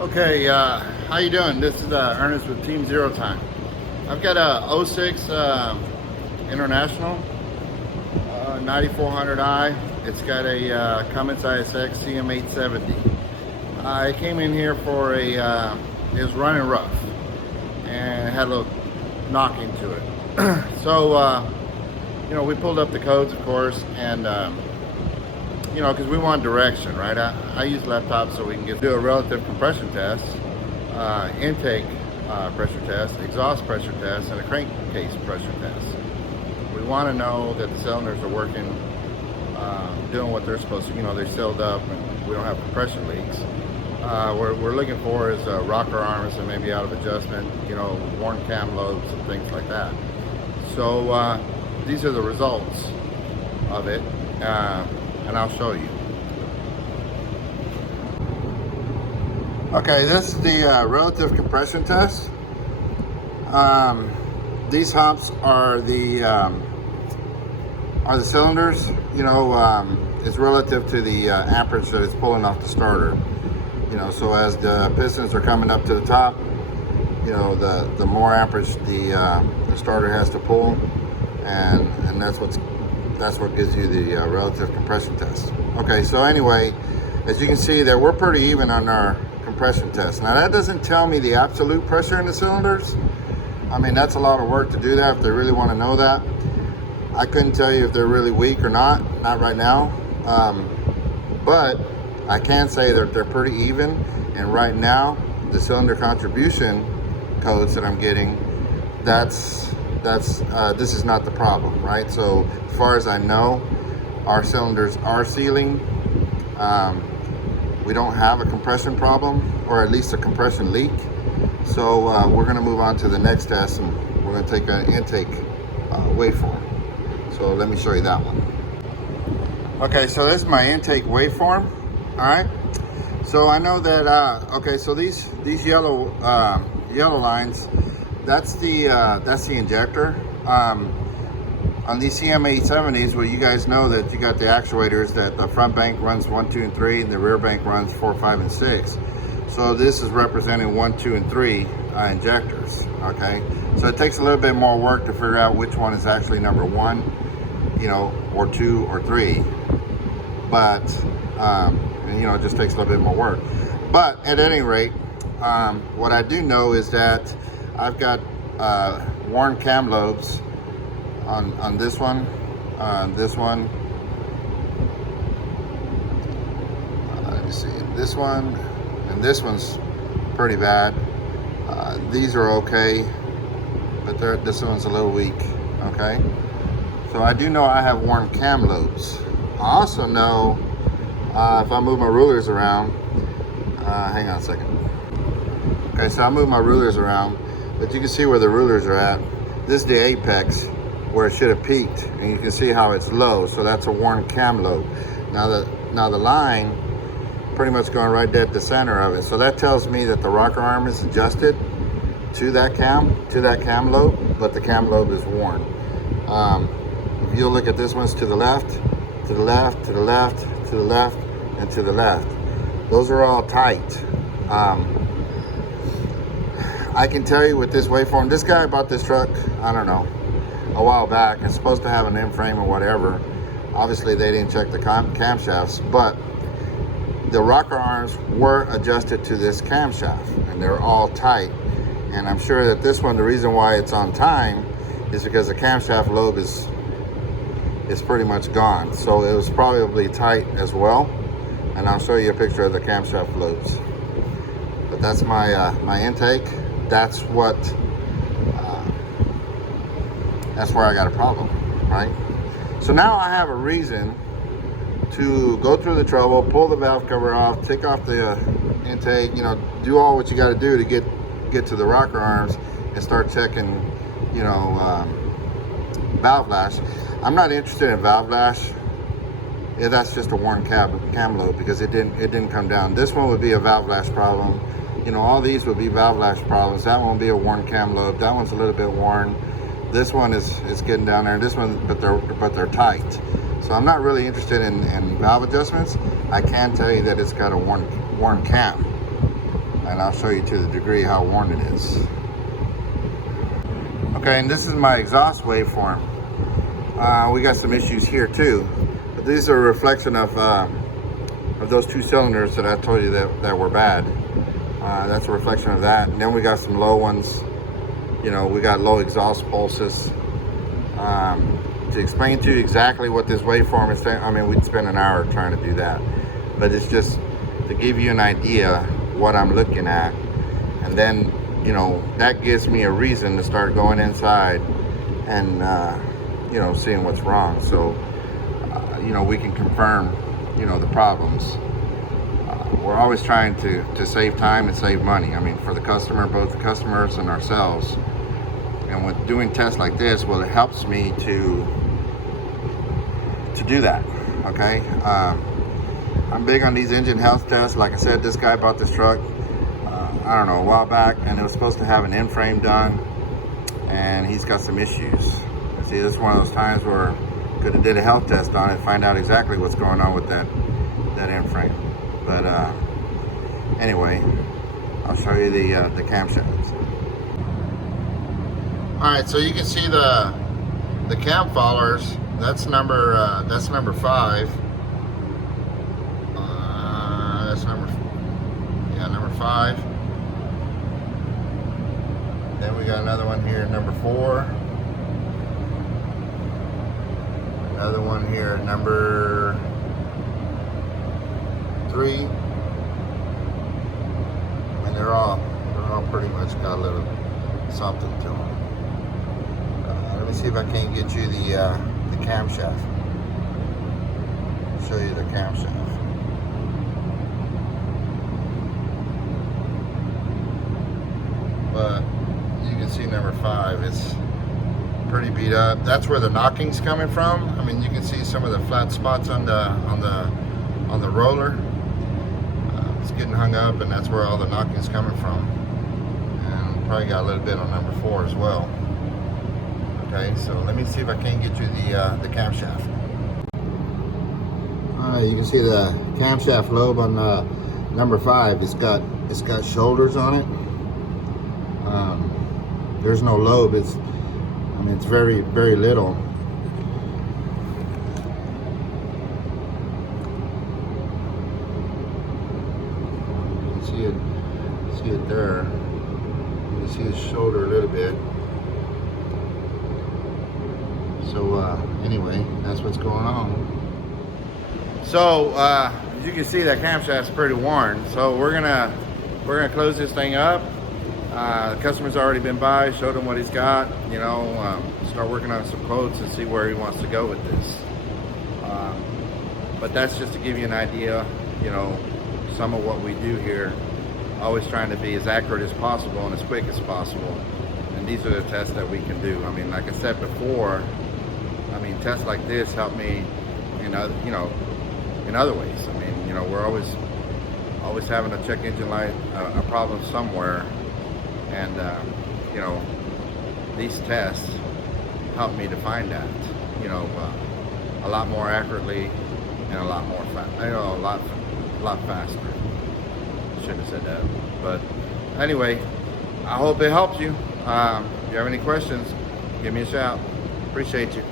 Okay, how you doing? This is Ernest with Team Zero Time. I've got a '06 International 9400i. It's got a Cummins ISX CM870. I came in here for it was running rough and it had a little knocking to it. So, we pulled up the codes, of course, and because we want direction, right? I use laptops so we can do a relative compression test, intake pressure test, exhaust pressure test, and a crankcase pressure test. We want to know that the cylinders are working, doing what they're supposed to. They're sealed up and we don't have compression leaks. What we're looking for is rocker arms and maybe out of adjustment, worn cam lobes and things like that. So these are the results of it. And I'll show you. Okay, this is the relative compression test. These humps are the cylinders. It's relative to the amperage that it's pulling off the starter. So as the pistons are coming up to the top, the more amperage the starter has to pull, and that's what gives you the relative compression test. Okay, so anyway, as you can see that we're pretty even on our compression test. Now that doesn't tell me the absolute pressure in the cylinders. I mean, that's a lot of work to do that if they really want to know that. I couldn't tell you if they're really weak or not right now. But I can say that they're pretty even, and right now the cylinder contribution codes that I'm getting, this is not the problem, right? So as far as I know, our cylinders are sealing. We don't have a compression problem, or at least a compression leak. So we're going to move on to the next test, and we're going to take an intake waveform. So let me show you that one. Okay, so this is my intake waveform. All right. So I know that. Okay, so these yellow lines, that's the injector. On these CM870s, well, you guys know that you got the actuators that the front bank runs 1, 2, and 3, and the rear bank runs 4, 5, and 6. So this is representing 1, 2, and 3 injectors. Okay, so it takes a little bit more work to figure out which one is actually number 1, or 2, or 3. But it just takes a little bit more work. But at any rate, what I do know is that I've got worn cam lobes on this one, this one. Let me see, this one, and this one's pretty bad. These are okay, but this one's a little weak. Okay, so I do know I have worn cam lobes. I also know if I move my rulers around, hang on a second. Okay, so I move my rulers around, but you can see where the rulers are at. This is the apex where it should have peaked, and you can see how it's low. So that's a worn cam lobe. Now the line pretty much going right there at the center of it. So that tells me that the rocker arm is adjusted to that cam lobe, but the cam lobe is worn. If you look at this one's to the left, to the left, to the left, to the left, and to the left. Those are all tight. I can tell you with this waveform, this guy bought this truck, I don't know, a while back. It's supposed to have an M-frame or whatever. Obviously they didn't check the camshafts, but the rocker arms were adjusted to this camshaft, and they're all tight. And I'm sure that this one, the reason why it's on time is because the camshaft lobe is pretty much gone. So it was probably tight as well. And I'll show you a picture of the camshaft lobes. But that's my my intake. That's where I got a problem, right? So now I have a reason to go through the trouble, pull the valve cover off, take off the intake, do all what you got to do to get to the rocker arms and start checking, valve lash. I'm not interested in valve lash. Yeah, that's just a worn cam lobe because it didn't come down. This one would be a valve lash problem. All these would be valve lash problems. That one will be a worn cam lobe. That one's a little bit worn. This one is getting down there, and this one, but they're tight. So I'm not really interested in valve adjustments. I can tell you that it's got a worn cam. and I'll show you to the degree how worn it is. Okay, and this is my exhaust waveform. We got some issues here too, but these are a reflection of those 2 cylinders that I told you that were bad. That's a reflection of that. And then we got some low ones. You know, we got low exhaust pulses. To explain to you exactly what this waveform is saying, I mean, we'd spend an hour trying to do that, but it's just to give you an idea what I'm looking at, and then, you know, that gives me a reason to start going inside and you know, seeing what's wrong. So you know, we can confirm, you know, the problems. We're always trying to save time and save money. I mean, for the customer, both the customers and ourselves. And with doing tests like this, well, it helps me to do that. Okay, I'm big on these engine health tests. Like I said, this guy bought this truck I don't know, a while back, and it was supposed to have an end frame done, and he's got some issues. See, this is one of those times where could have did a health test on it, find out exactly what's going on with that end frame. But anyway, I'll show you the camshafts. All right, so you can see the cam followers. That's number 5. That's number 5. Then we got another one here, number 4. Another one here, number 3. And they're all pretty much got a little something to them. Let me see if I can't get you the camshaft. Show you the camshaft. But you can see number 5. It's pretty beat up. That's where the knocking's coming from. I mean, you can see some of the flat spots on the roller. It's getting hung up, and that's where all the knocking's coming from. And probably got a little bit on number 4 as well. Okay, so let me see if I can get you the camshaft. Alright, you can see the camshaft lobe on number 5. It's got shoulders on it. There's no lobe. It's very, very little. You can see it there. You can see the shoulder a little bit. So anyway, that's what's going on. So as you can see, that camshaft's pretty worn. So we're gonna close this thing up. The customer's already been by, showed him what he's got. You know, start working on some quotes and see where he wants to go with this. But that's just to give you an idea. You know, some of what we do here. Always trying to be as accurate as possible and as quick as possible. And these are the tests that we can do. I mean, like I said before, I mean, tests like this help me in other, you know, in other ways. I mean, you know, we're always having a check engine light, a problem somewhere, and you know, these tests help me to find that, you know, a lot more accurately and a lot more a lot faster. Shouldn't have said that, but anyway, I hope it helps you. If you have any questions, give me a shout. Appreciate you.